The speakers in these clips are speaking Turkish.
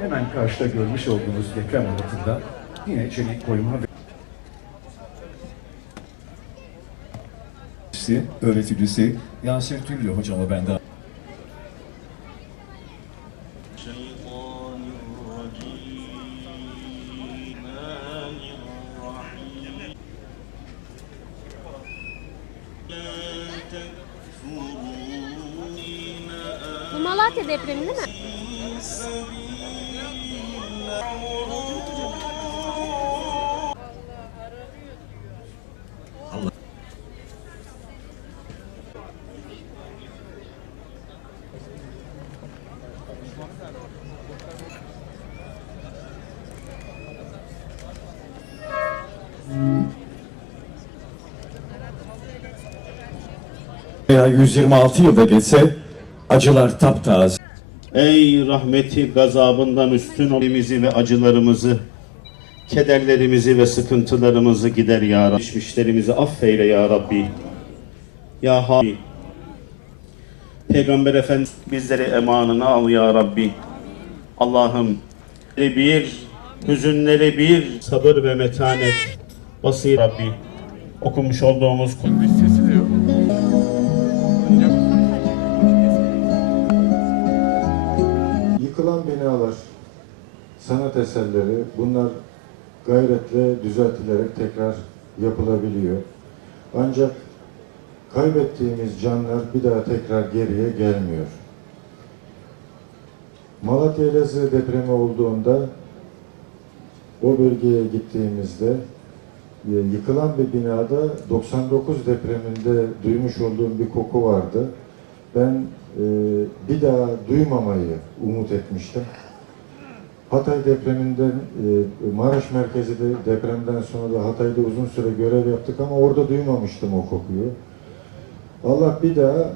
hemen karşıda görmüş olduğunuz deprem altında yine çelik koyma öğreticisi Yasir Tüllü hocama ben de Bu Malatya depremi değil mi? Veya 126 yılda geçse acılar taptaze. Ey rahmeti gazabından üstün olimizi ve acılarımızı, kederlerimizi ve sıkıntılarımızı gider ya Rabbi. Geçmişlerimizi affeyle ya Rabbi. Ya Habib. Peygamber Efendimiz bizleri emanına al ya Rabbi. Allah'ım bir, hüzünleri bir, sabır ve metanet basir Rabbi. Okumuş olduğumuz Bir sanat eserleri bunlar gayretle düzeltilerek tekrar yapılabiliyor. Ancak kaybettiğimiz canlar bir daha tekrar geriye gelmiyor. Malatya Elazığ depremi olduğunda o bölgeye gittiğimizde e, yıkılan bir binada 99 depreminde duymuş olduğum bir koku vardı. Ben e, bir daha duymamayı umut etmiştim. Hatay depreminden, e, Maraş merkezi de depremden sonra da Hatay'da uzun süre görev yaptık ama orada duymamıştım o kokuyu. Allah bir daha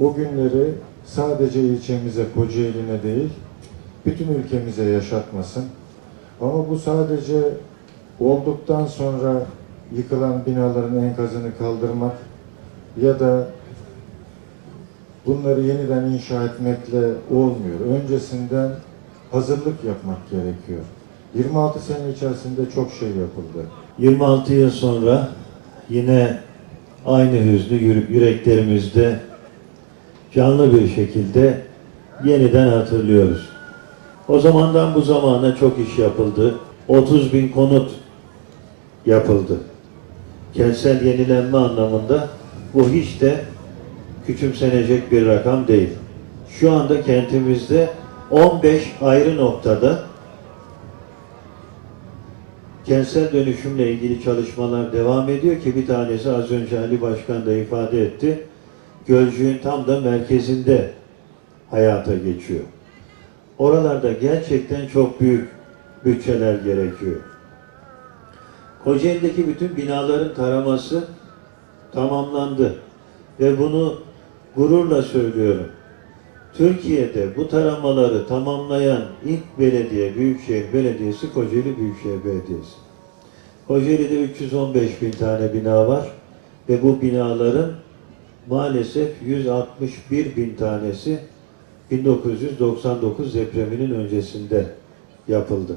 o günleri sadece ilçemize, Kocaeli'ne değil, bütün ülkemize yaşatmasın. Ama bu sadece olduktan sonra yıkılan binaların enkazını kaldırmak ya da bunları yeniden inşa etmekle olmuyor. Öncesinden hazırlık yapmak gerekiyor. 26 sene içerisinde çok şey yapıldı. 26 yıl sonra yine aynı hüznü yüreklerimizde canlı bir şekilde yeniden hatırlıyoruz. O zamandan bu zamana çok iş yapıldı. 30 bin konut yapıldı. Kentsel yenilenme anlamında bu hiç de küçümsenecek bir rakam değil. Şu anda kentimizde 15 ayrı noktada kentsel dönüşümle ilgili çalışmalar devam ediyor ki bir tanesi az önce Ali Başkan da ifade etti. Gölcüğün tam da merkezinde hayata geçiyor. Oralarda gerçekten çok büyük bütçeler gerekiyor. Kocaeli'deki bütün binaların taraması tamamlandı ve bunu gururla söylüyorum. Türkiye'de bu taramaları tamamlayan ilk belediye, Büyükşehir Belediyesi Kocaeli Büyükşehir Belediyesi. Kocaeli'de 315 bin tane bina var ve bu binaların maalesef 161 bin tanesi 1999 depreminin öncesinde yapıldı.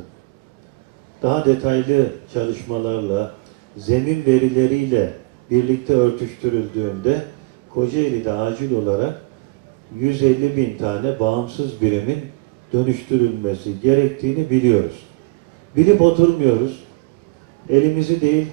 Daha detaylı çalışmalarla, zemin verileriyle birlikte örtüştürüldüğünde Kocaeli'de acil olarak 150 bin tane bağımsız birimin dönüştürülmesi gerektiğini biliyoruz. Bilip oturmuyoruz. Elimizi değil,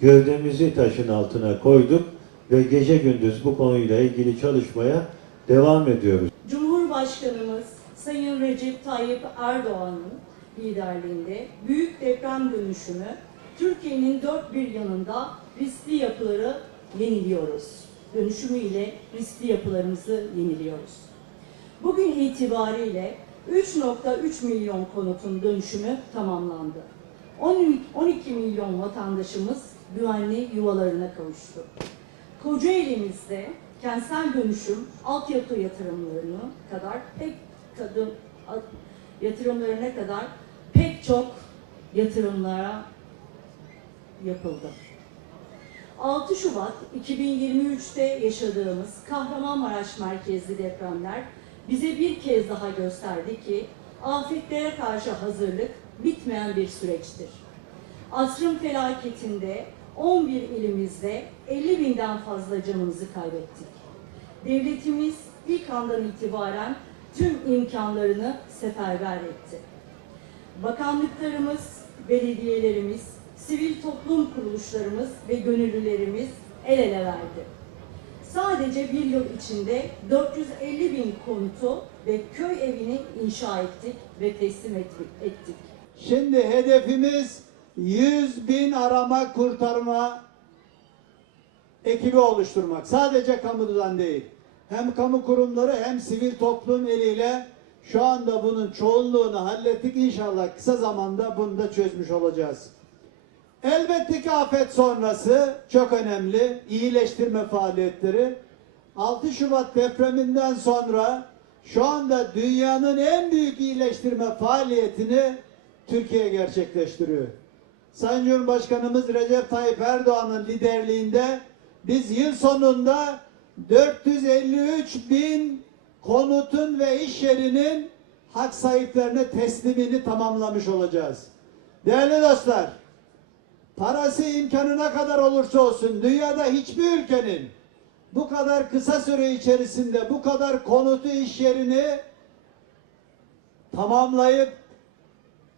gövdemizi taşın altına koyduk ve gece gündüz bu konuyla ilgili çalışmaya devam ediyoruz. Cumhurbaşkanımız Sayın Recep Tayyip Erdoğan'ın liderliğinde büyük deprem dönüşümü Türkiye'nin dört bir yanında riskli yapıları yeniliyoruz. Dönüşümüyle riskli yapılarımızı yeniliyoruz. Bugün itibariyle 3.3 milyon konutun dönüşümü tamamlandı. 12 milyon vatandaşımız güvenli yuvalarına kavuştu. Kocaeli'mizde kentsel dönüşüm altyapı yatırımlarını kadar pek kadın yatırımlarına kadar pek çok yatırımlara yapıldı. 6 Şubat 2023'te yaşadığımız Kahramanmaraş merkezli depremler bize bir kez daha gösterdi ki afetlere karşı hazırlık bitmeyen bir süreçtir. Asrın felaketinde 11 ilimizde 50 binden fazla canımızı kaybettik. Devletimiz ilk andan itibaren tüm imkanlarını seferber etti. Bakanlıklarımız, belediyelerimiz, sivil toplum kuruluşlarımız ve gönüllülerimiz el ele verdi. Sadece bir yıl içinde 450 bin konutu ve köy evini inşa ettik ve teslim ettik. Şimdi hedefimiz 100 bin arama kurtarma ekibi oluşturmak. Sadece kamudan değil. Hem kamu kurumları hem sivil toplum eliyle şu anda bunun çoğunluğunu hallettik. İnşallah kısa zamanda bunu da çözmüş olacağız. Elbette ki afet sonrası çok önemli iyileştirme faaliyetleri. 6 Şubat depreminden sonra şu anda dünyanın en büyük iyileştirme faaliyetini Türkiye gerçekleştiriyor. Sayın Cumhurbaşkanımız Recep Tayyip Erdoğan'ın liderliğinde biz yıl sonunda 453 bin konutun ve iş yerinin hak sahiplerine teslimini tamamlamış olacağız. Değerli dostlar, parası imkanına kadar olursa olsun dünyada hiçbir ülkenin bu kadar kısa süre içerisinde bu kadar konutu iş yerini tamamlayıp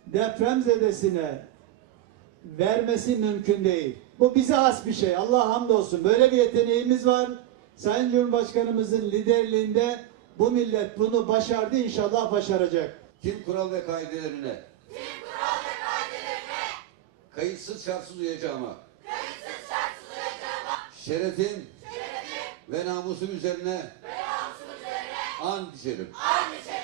depremzedesine vermesi mümkün değil. Bu bize has bir şey. Allah hamdolsun. Böyle bir yeteneğimiz var. Sayın Cumhurbaşkanımızın liderliğinde bu millet bunu başardı inşallah başaracak. Tüm kural ve kaidelerine. Tüm. Kayıtsız şartsız uyacağıma. Kayıtsız şartsız uyacağıma. Şerefim. Şerefim. Ve namusum üzerine. Ve namusum üzerine. An içerim. An içerim.